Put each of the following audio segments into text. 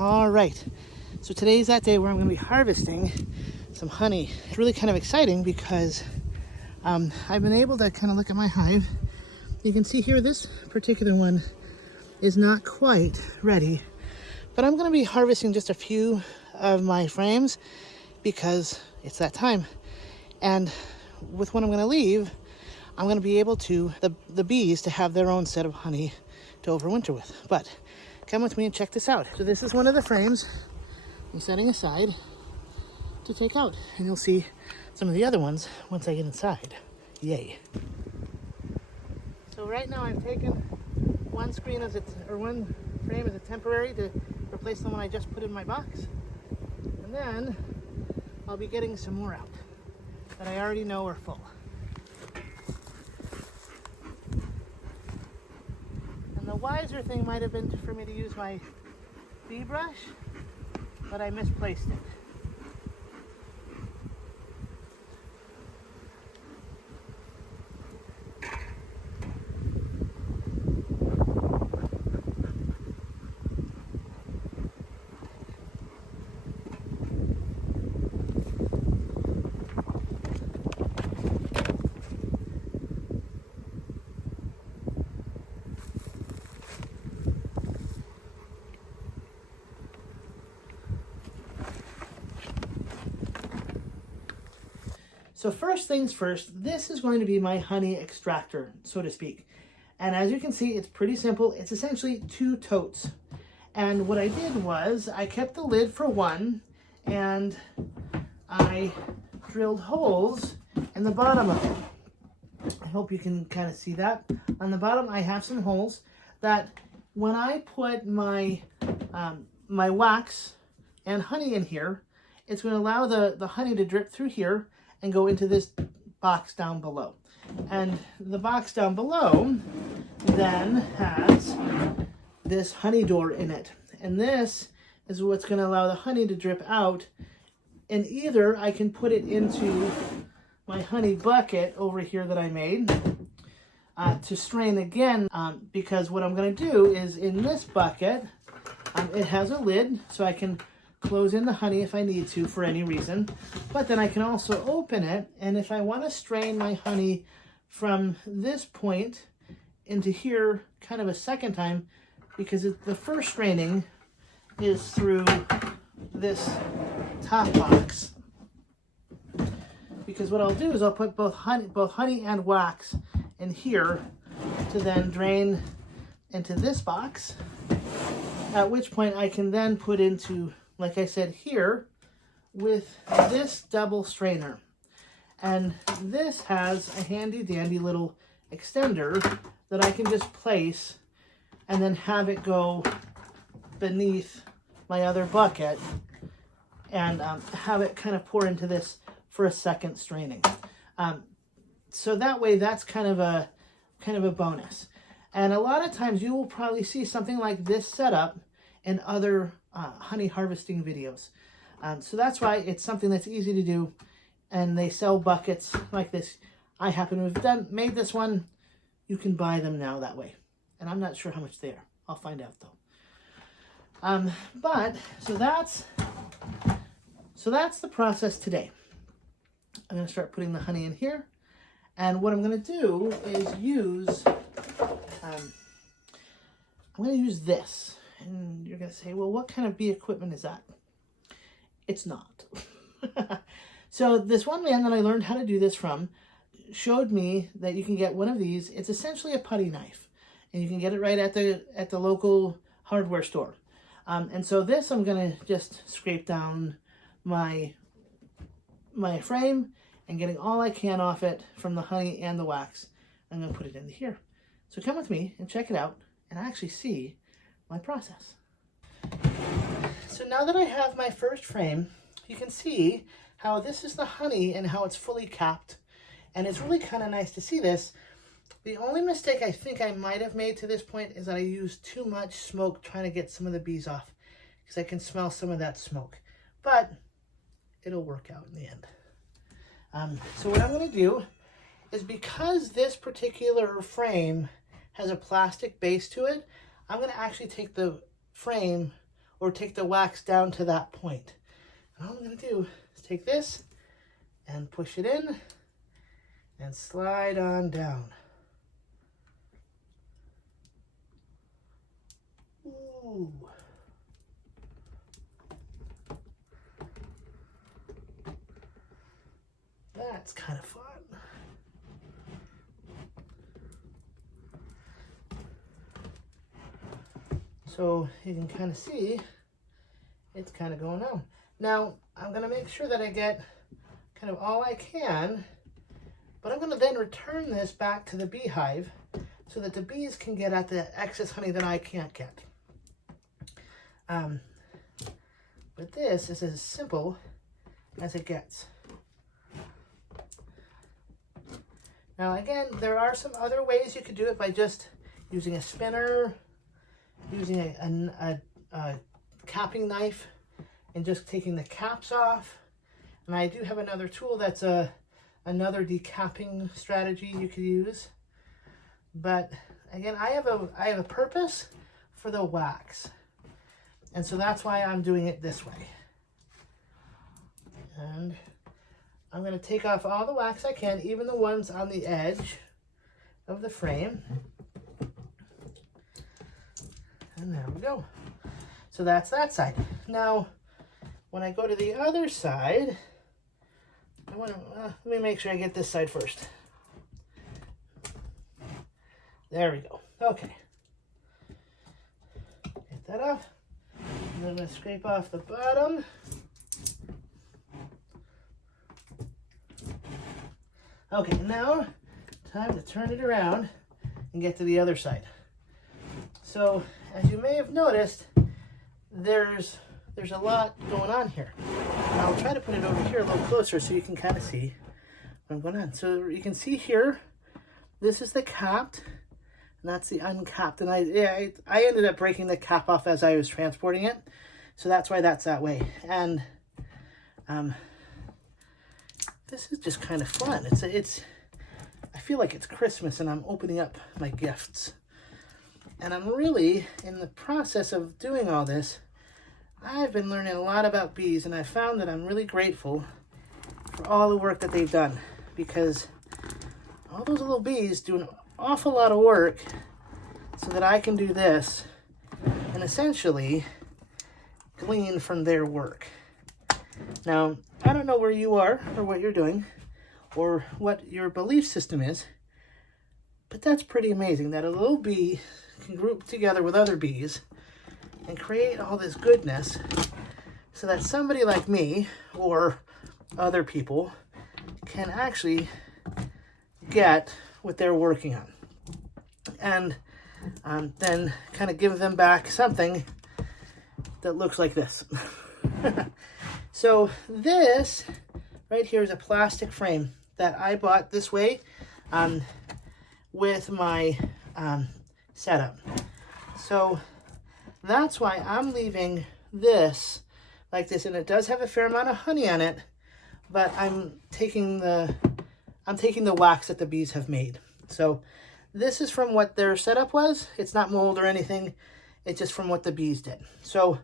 All right, so today's that day where I'm going to be harvesting some honey. It's really kind of exciting because I've been able to kind of look at my hive. You can see here this particular one is not quite ready, but I'm going to be harvesting just a few of my frames because it's that time. And with what I'm going to leave, I'm going to be able to, the bees to have their own set of honey to overwinter with. But come with me and check this out. So this is one of the frames I'm setting aside to take out, and you'll see some of the other ones once I get inside. Yay. So right now I've taken one screen one frame as a temporary to replace the one I just put in my box. And then I'll be getting some more out that I already know are full. And the wiser thing might have been for me to use my bee brush, but I misplaced it. So first things first, this is going to be my honey extractor, so to speak. And as you can see, it's pretty simple. It's essentially 2 totes. And what I did was I kept the lid for one and I drilled holes in the bottom of it. I hope you can kind of see that. On the bottom, I have some holes that when I put my, my wax and honey in here, it's going to allow the honey to drip through here and go into this box down below. And the box down below then has this honey door in it. And this is what's going to allow the honey to drip out. And either I can put it into my honey bucket over here that I made to strain again, because what I'm going to do is in this bucket, it has a lid so I can close in the honey if I need to for any reason, but then I can also open it, and if I want to strain my honey from this point into here kind of a second time, because the first straining is through this top box, because what I'll do is I'll put both honey and wax in here to then drain into this box, at which point I can then put into, like I said here, with this double strainer. And this has a handy dandy little extender that I can just place and then have it go beneath my other bucket and have it kind of pour into this for a second straining. So that way that's kind of a bonus. And a lot of times you will probably see something like this setup in other honey harvesting videos. So that's why it's something that's easy to do, and they sell buckets like this. I happen to have made this one. You can buy them now that way, and I'm not sure how much they are. I'll find out though. So that's the process today. I'm going to start putting the honey in here, and what I'm going to do is use this. And you're going to say, well, what kind of bee equipment is that? It's not. So this one man that I learned how to do this from showed me that you can get one of these. It's essentially a putty knife, and you can get it right at the local hardware store. And so this, I'm going to just scrape down my frame and getting all I can off it from the honey and the wax. I'm going to put it into here. So come with me and check it out and actually see my process. So now that I have my first frame, you can see how this is the honey and how it's fully capped, and it's really kind of nice to see this. The only mistake I think I might have made to this point is that I used too much smoke trying to get some of the bees off, because I can smell some of that smoke, but it'll work out in the end. So what I'm going to do is, because this particular frame has a plastic base to it, I'm going to actually take the frame or take the wax down to that point. And all I'm going to do is take this and push it in and slide on down. Ooh. That's kind of fun. So you can kind of see it's kind of going on. Now I'm going to make sure that I get kind of all I can, but I'm going to then return this back to the beehive so that the bees can get at the excess honey that I can't get. But this is as simple as it gets. Now again, there are some other ways you could do it by just using a spinner, using a capping knife, and just taking the caps off. And I do have another tool that's another decapping strategy you could use. But again, I have a purpose for the wax. And so that's why I'm doing it this way. And I'm going to take off all the wax I can, even the ones on the edge of the frame. And there we go. So that's that side. Now, when I go to the other side, I want to, let me make sure I get this side first. There we go. Okay. Get that off. And I'm going to scrape off the bottom. Okay, now time to turn it around and get to the other side. So, as you may have noticed, there's a lot going on here. And I'll try to put it over here a little closer so you can kind of see what's going on. So you can see here, this is the capped, and that's the uncapped. And I ended up breaking the cap off as I was transporting it, so that's why that's that way. And this is just kind of fun. I feel like it's Christmas and I'm opening up my gifts. And I'm really, in the process of doing all this, I've been learning a lot about bees, and I found that I'm really grateful for all the work that they've done, because all those little bees do an awful lot of work so that I can do this and essentially glean from their work. Now, I don't know where you are or what you're doing or what your belief system is, but that's pretty amazing that a little bee can group together with other bees and create all this goodness so that somebody like me or other people can actually get what they're working on, and then kind of give them back something that looks like this. So this right here is a plastic frame that I bought this way with my setup. So that's why I'm leaving this like this, and it does have a fair amount of honey on it, but I'm taking the wax that the bees have made. So this is from what their setup was. It's not mold or anything. It's just from what the bees did. So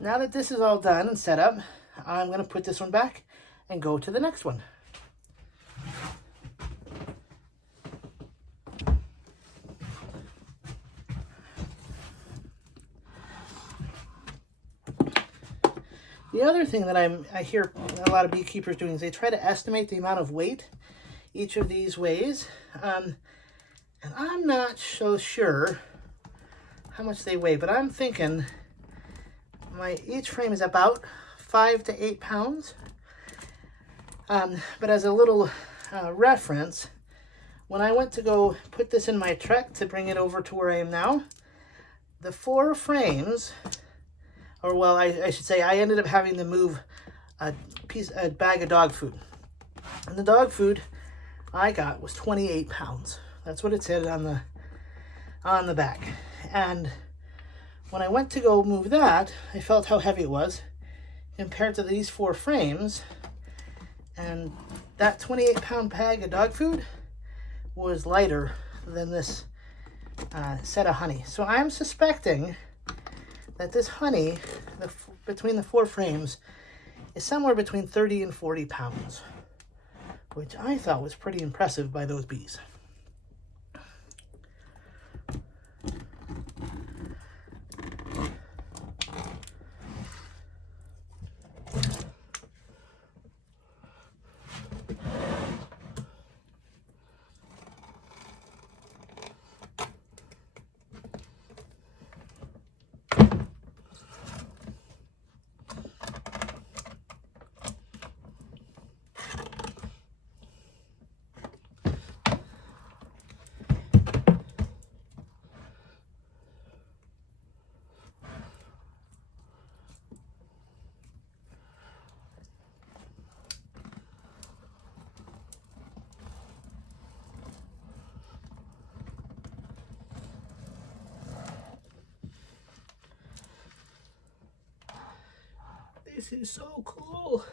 now that this is all done and set up, I'm going to put this one back and go to the next one. The other thing that I hear a lot of beekeepers doing is they try to estimate the amount of weight each of these weighs. And I'm not so sure how much they weigh, but I'm thinking each frame is about 5 to 8 pounds. But as a little reference, when I went to go put this in my truck to bring it over to where I am now, the 4 frames, or well, I should say, I ended up having to move a bag of dog food. And the dog food I got was 28 pounds. That's what it said on the back. And when I went to go move that, I felt how heavy it was compared to these 4 frames. And that 28 pound bag of dog food was lighter than this set of honey. So I'm suspecting that this honey, between the 4 frames, is somewhere between 30 and 40 pounds, which I thought was pretty impressive by those bees. This is so cool.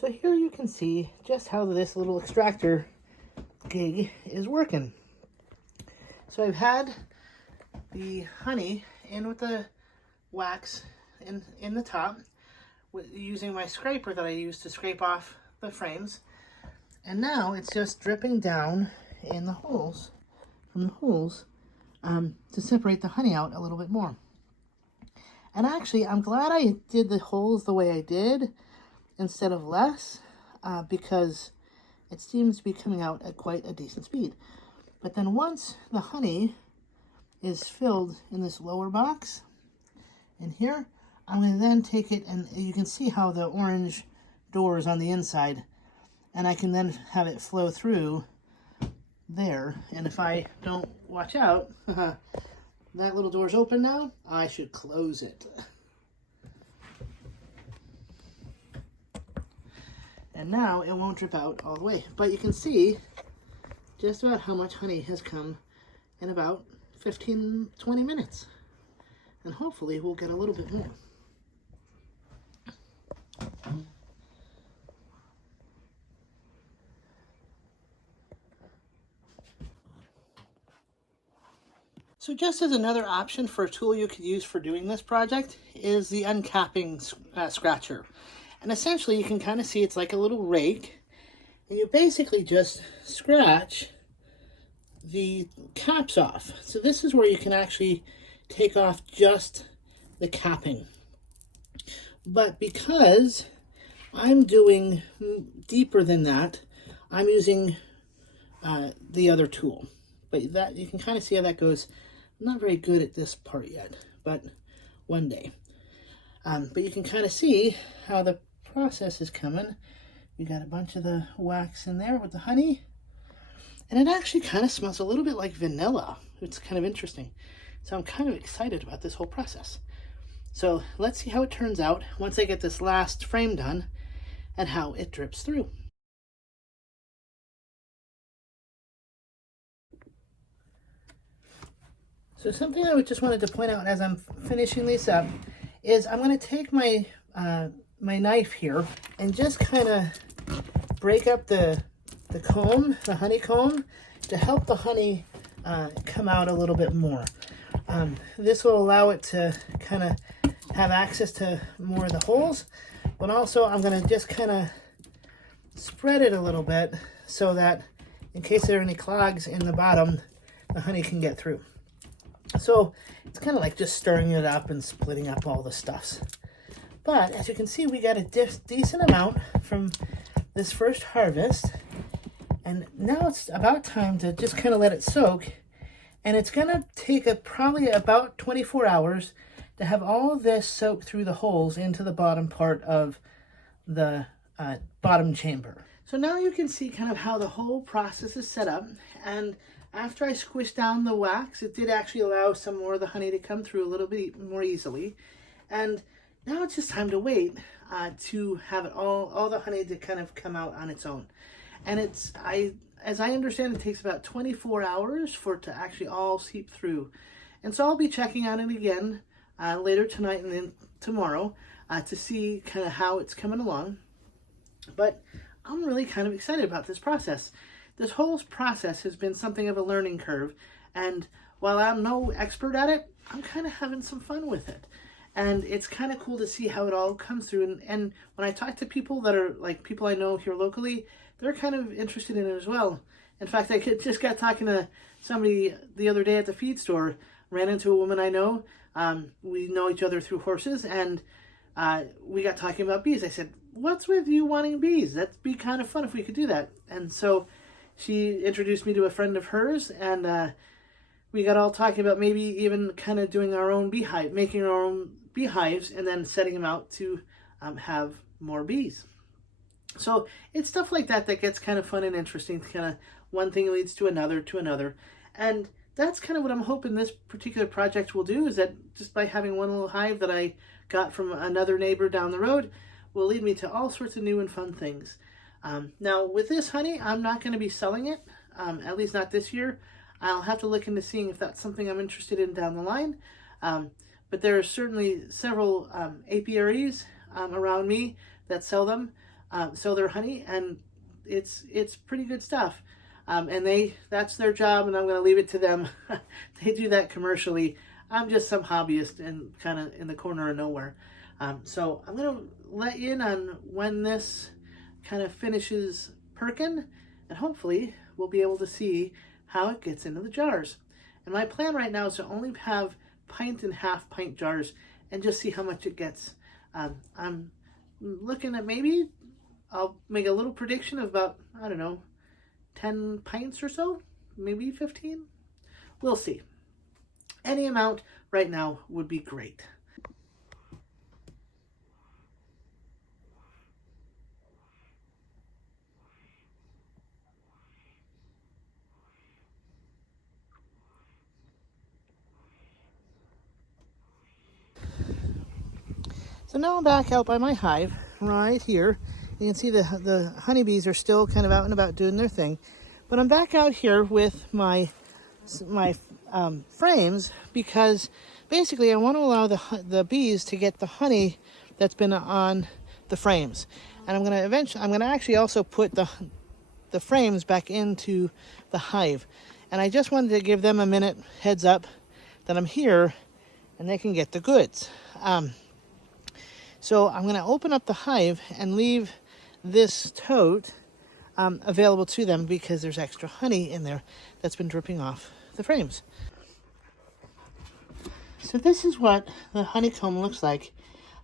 So here you can see just how this little extractor gig is working. So I've had the honey in with the wax in the top, using my scraper that I use to scrape off the frames. And now it's just dripping down in the holes, from the holes, to separate the honey out a little bit more. And actually, I'm glad I did the holes the way I did instead of less, because it seems to be coming out at quite a decent speed. But then once the honey is filled in this lower box in here, I'm going to then take it, and you can see how the orange door is on the inside, and I can then have it flow through there. And if I don't watch out, that little door's open now, I should close it. And now it won't drip out all the way. But you can see just about how much honey has come in about 15-20 minutes. And hopefully we'll get a little bit more. So just as another option for a tool you could use for doing this project is the uncapping scratcher. And essentially you can kind of see it's like a little rake, and you basically just scratch the caps off. So this is where you can actually take off just the capping. But because I'm doing deeper than that, I'm using the other tool. But that, you can kind of see how that goes. I'm not very good at this part yet, but one day. But you can kind of see how the process is coming. You got a bunch of the wax in there with the honey, and it actually kind of smells a little bit like vanilla. It's kind of interesting. So I'm kind of excited about this whole process. So let's see how it turns out once I get this last frame done and how it drips through. So something I just wanted to point out as I'm finishing these up is I'm going to take my my knife here and just kind of break up the comb, the honeycomb, to help the honey come out a little bit more. This will allow it to kind of have access to more of the holes, but also I'm going to just kind of spread it a little bit so that in case there are any clogs in the bottom, the honey can get through. So it's kind of like just stirring it up and splitting up all the stuffs. But as you can see, we got a decent amount from this first harvest. And now it's about time to just kind of let it soak. And it's going to take probably about 24 hours to have all of this soak through the holes into the bottom part of the bottom chamber. So now you can see kind of how the whole process is set up. And after I squished down the wax, it did actually allow some more of the honey to come through a little bit more easily. And now it's just time to wait to have it all the honey to kind of come out on its own. And as I understand, it takes about 24 hours for it to actually all seep through. And so I'll be checking on it again later tonight and then tomorrow to see kind of how it's coming along. But I'm really kind of excited about this process. This whole process has been something of a learning curve, and while I'm no expert at it, I'm kind of having some fun with it. And it's kind of cool to see how it all comes through. And when I talk to people that are like people I know here locally, they're kind of interested in it as well. In fact, I just got talking to somebody the other day at the feed store, ran into a woman I know. We know each other through horses, and we got talking about bees. I said, what's with you wanting bees? That'd be kind of fun if we could do that. And so she introduced me to a friend of hers, and we got all talking about maybe even kind of doing our own beehive, making our own beehives, and then setting them out to have more bees. So it's stuff like that that gets kind of fun and interesting. Kind of one thing leads to another, and that's kind of what I'm hoping this particular project will do, is that just by having one little hive that I got from another neighbor down the road will lead me to all sorts of new and fun things. Now with this honey, I'm not going to be selling it, at least not this year. I'll have to look into seeing if that's something I'm interested in down the line. But there are certainly several apiaries around me that sell their honey, and it's pretty good stuff. And that's their job, and I'm going to leave it to them. They do that commercially. I'm just some hobbyist and kind of in the corner of nowhere. So I'm going to let you in on when this kind of finishes perking, and hopefully we'll be able to see how it gets into the jars. And my plan right now is to only have pint and half pint jars and just see how much it gets. I'm looking at maybe I'll make a little prediction of about, I don't know, 10 pints or so, maybe 15. We'll see. Any amount right now would be great. So now I'm back out by my hive right here. You can see the honeybees are still kind of out and about doing their thing. But I'm back out here with my frames, because basically I want to allow the bees to get the honey that's been on the frames. And I'm going to actually also put the frames back into the hive. And I just wanted to give them a minute heads up that I'm here and they can get the goods. So I'm going to open up the hive and leave this tote available to them, because there's extra honey in there that's been dripping off the frames. So this is what the honeycomb looks like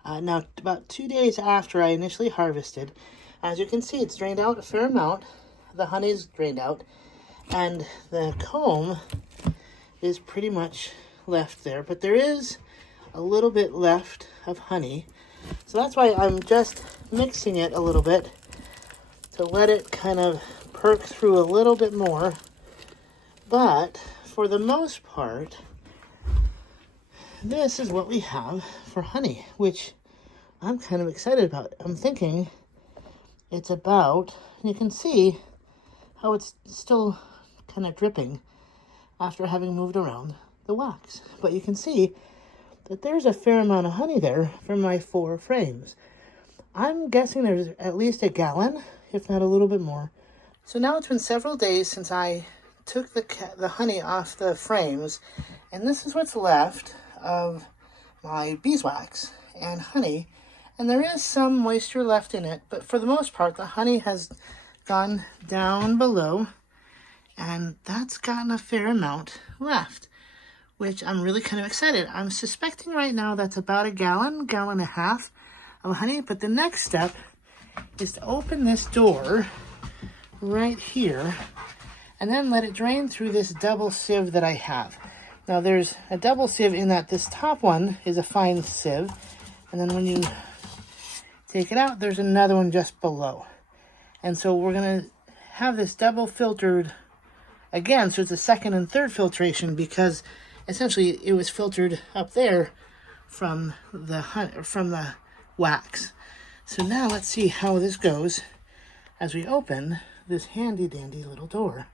now, about 2 days after I initially harvested. As you can see, it's drained out a fair amount. The honey's drained out, and the comb is pretty much left there, but there is a little bit left of honey. So that's why I'm just mixing it a little bit to let it kind of perk through a little bit more. But for the most part, this is what we have for honey, which I'm kind of excited about. I'm thinking it's about, you can see how it's still kind of dripping after having moved around the wax. But you can see that there's a fair amount of honey there from my 4 frames. I'm guessing there's at least a gallon, if not a little bit more. So now it's been several days since I took the honey off the frames, and this is what's left of my beeswax and honey. And there is some moisture left in it, but for the most part, the honey has gone down below, and that's gotten a fair amount left, which I'm really kind of excited. I'm suspecting right now that's about a gallon and a half of honey. But the next step is to open this door right here, and then let it drain through this double sieve that I have. Now there's a double sieve in that this top one is a fine sieve, and then when you take it out, there's another one just below. And so we're gonna have this double filtered again, so it's a second and third filtration, because essentially it was filtered up there from the wax. So now let's see how this goes as we open this handy dandy little door.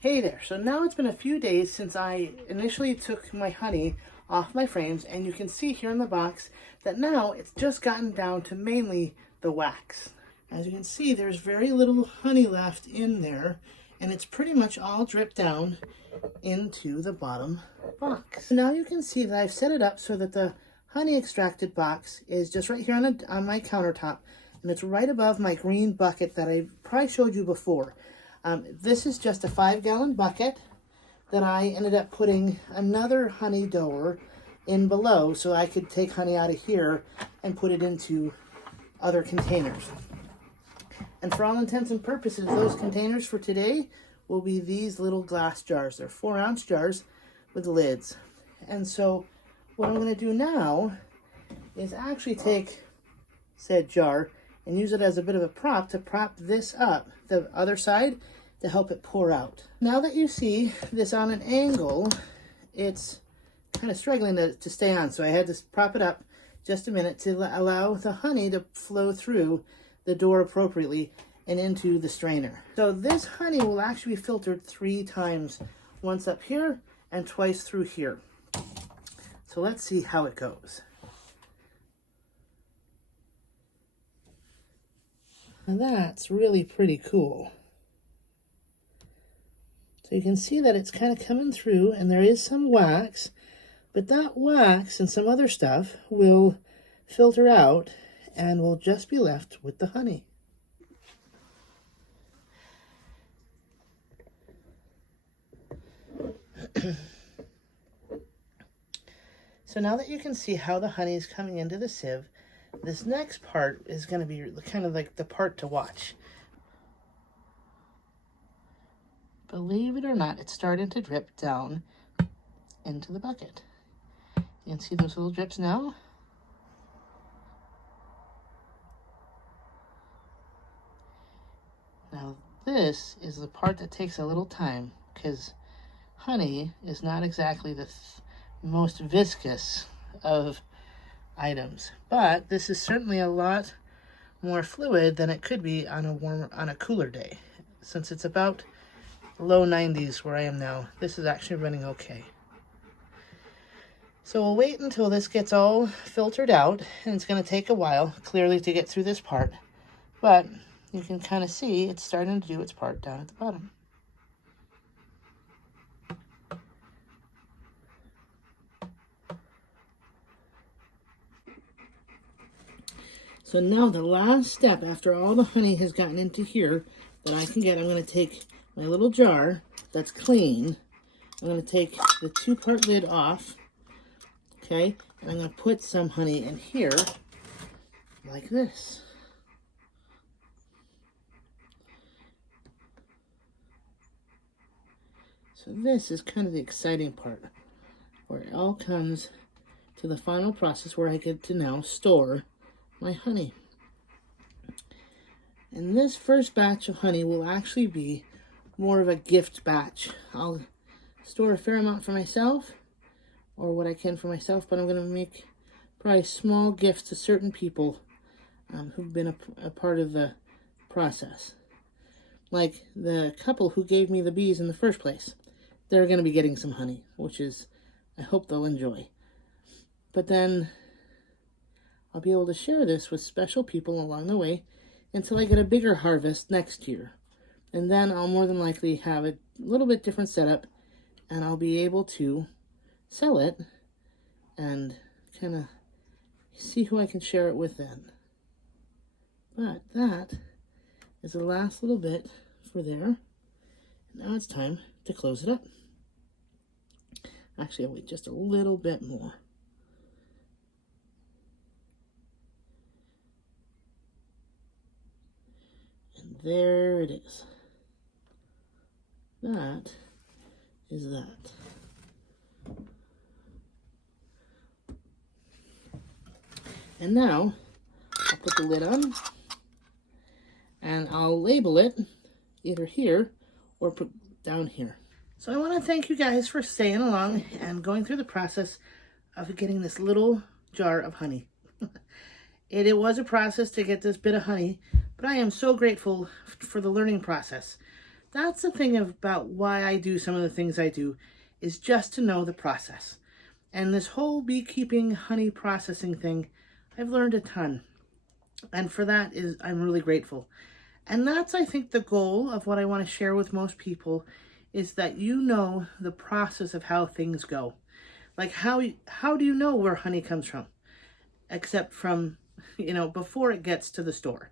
Hey there, so now it's been a few days since I initially took my honey off my frames, and you can see here in the box that now it's just gotten down to mainly the wax. As you can see, there's very little honey left in there, and it's pretty much all dripped down into the bottom box. Now you can see that I've set it up so that the honey extracted box is just right here on my countertop, and it's right above my green bucket that I probably showed you before. This is just a 5-gallon bucket that I ended up putting another honey dower in below so I could take honey out of here and put it into other containers. And for all intents and purposes, those containers for today will be these little glass jars. They're 4-ounce jars with lids. And so what I'm going to do now is actually take said jar and use it as a bit of a prop to prop this up, the other side, to help it pour out. Now that you see this on an angle, it's kind of struggling to stay on, so I had to prop it up just a minute to allow the honey to flow through the door appropriately and into the strainer. So this honey will actually be filtered 3 times, once up here and twice through here. So let's see how it goes. Now that's really pretty cool. So you can see that it's kind of coming through, and there is some wax, but that wax and some other stuff will filter out and we'll just be left with the honey. So now that you can see how the honey is coming into the sieve, this next part is going to be kind of like the part to watch. Believe it or not, it's starting to drip down into the bucket. You can see those little drips now. Now this is the part that takes a little time, because honey is not exactly the most viscous of items, but this is certainly a lot more fluid than it could be on a cooler day. Since it's about low 90s where I am now, this is actually running okay. So we'll wait until this gets all filtered out, and it's going to take a while clearly to get through this part, but you can kind of see it's starting to do its part down at the bottom. So now the last step, after all the honey has gotten into here that I can get, I'm going to take my little jar that's clean. I'm going to take the 2-part lid off, okay? And I'm going to put some honey in here like this. So this is kind of the exciting part, where it all comes to the final process where I get to now store my honey. And this first batch of honey will actually be more of a gift batch. I'll store a fair amount for myself, or what I can for myself, but I'm going to make probably small gifts to certain people who've been a part of the process. Like the couple who gave me the bees in the first place. They're going to be getting some honey, which is, I hope they'll enjoy. But then I'll be able to share this with special people along the way until I get a bigger harvest next year. And then I'll more than likely have a little bit different setup, and I'll be able to sell it and kind of see who I can share it with then. But that is the last little bit for there. Now it's time to close it up. Actually, I'll wait just a little bit more. there it is. That is that. And now I'll put the lid on and I'll label it either here or put down here. So I want to thank you guys for staying along and going through the process of getting this little jar of honey. It was a process to get this bit of honey, but I am so grateful for the learning process. That's the thing about why I do some of the things I do, is just to know the process. And this whole beekeeping honey processing thing, I've learned a ton. And for that I'm really grateful. And that's, I think, the goal of what I want to share with most people, is that you know the process of how things go. Like how do you know where honey comes from? Except from, before it gets to the store.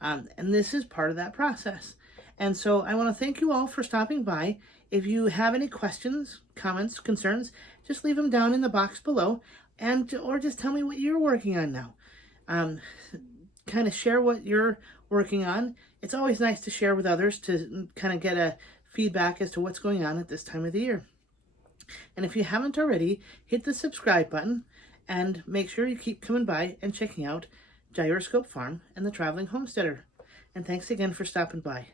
And this is part of that process. And so I want to thank you all for stopping by. If you have any questions, comments, concerns, just leave them down in the box below, or just tell me what you're working on now. Kind of share what you're working on. It's always nice to share with others to kind of get a feedback as to what's going on at this time of the year. And if you haven't already, hit the subscribe button and make sure you keep coming by and checking out Gyroscope Farm and the Traveling Homesteader. And thanks again for stopping by.